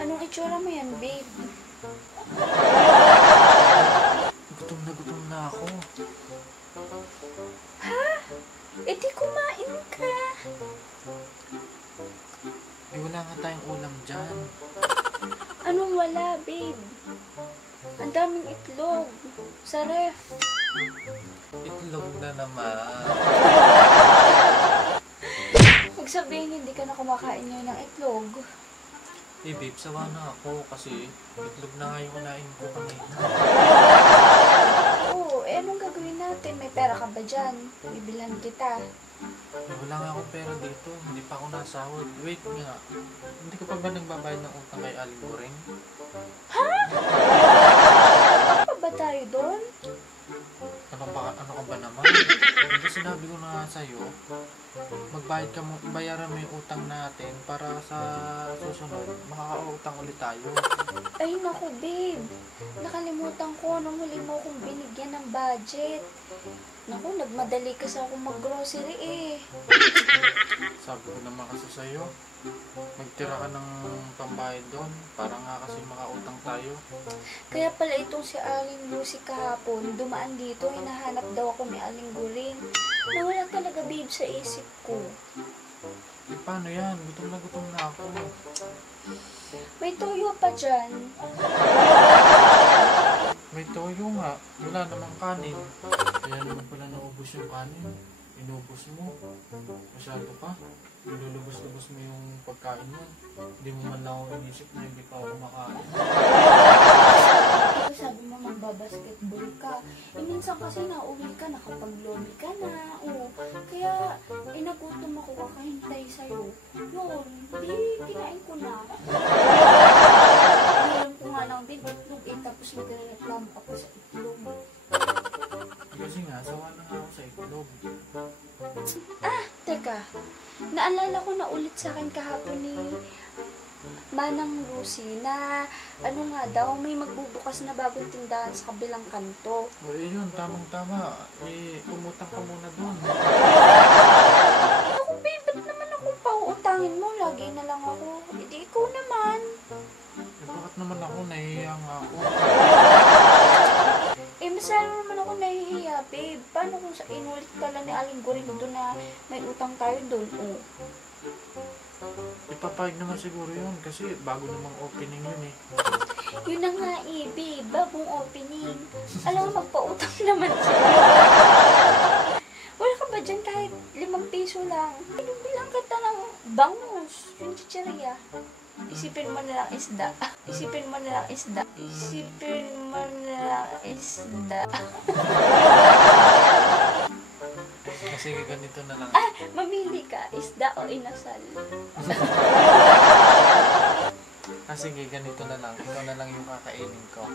Anong itsura mo yan, babe? Gutom na ako. Ha? E di kumain ka. Eh, wala nga tayong ulam dyan. Anong wala, babe? Ang daming itlog. Sa ref. Itlog na naman. Huwag sabihin hindi ka na kumakain ngayon ng itlog. Eh, babe, sawa na ako kasi itlog na nga yung unahin ko kanina. Oo, eh anong gagawin natin? May pera ka ba dyan? Bibilhan kita. Eh, wala nga akong pera dito. Hindi pa ako nasahod. Wait nga. Hindi ka pa ba nagbabayad ng utang kay Aling Goreng? Ha? Ano pa ba tayo doon? Ano ka ba naman? Hindi sinabi ko na nga sa'yo, bayaran mo yung utang natin para sa susunod, makakautang ulit tayo. Ay naku, babe. Nakalimutan ko nung huli mo akong binigyan ng budget. Naku, nagmadali kasi ako mag-grocery eh. Sabi ko naman kasi sa'yo, magtira ka ng pambayad doon para nga kasi makautang tayo. Kaya pala itong si Aling Lucy kahapon, dumaan dito, hinahanap daw ako ni Aling Goreng. Nawala talaga, babe, sa isip ko. Eh, paano yan? Gutom na ako. May toyo pa dyan. May toyo nga. Wala namang kanin. Kaya naman pala naubos yung kanin. Inubos mo. Masyado pa. Nilulubos-lubos mo yung pagkain mo. Hindi mo man lang ako inisip na hindi pa ako kumakain. Sabi mo magbabasketball ka. Eh minsan kasi nauwi ka, nakapag-lobby ka na. Oo. Kaya inagutom ako kakahintay sa'yo. Yun, di kinain ko na. Alam ko nga lang din itlog eh, tapos nagre-reklamo ako sa itlog. Kasi nga, sawa na nga ako sa itlog. Ah, teka. Naalala ko na ulit sa akin kahapon ni Manang Lucy na ano nga daw, may magbubukas na bagong tindahan sa kabilang kanto. O eh yun, tamang-tama. Eh, umutang ka muna doon. Ako, babe, ba't naman akong pauutangin mo? Lagi na lang ako. Hindi, ikaw naman. Eh, bakit naman ako? Nahihiya nga ako. Eh, masaya naman ako nahihiya, babe. Paano kung sa inulit pala ni Aling Goreng doon na may utang tayo doon? Oh. Ipapayag naman siguro yun kasi bago namang opening yun eh. Yun na nga eh, babe. Bagong opening. Alam mo, magpautang naman siya. Wala ka ba dyan kahit 5 piso lang? Bilang kita ng bangus. Yung chicheria. Isipin mo na lang isda. Isipin mo na lang isda. Isipin mo na lang isda. Sige, ganito na lang. Ah, mamili ka. Isda o inasal. Sige, ganito na lang. Ikaw na lang yung kakainin ko.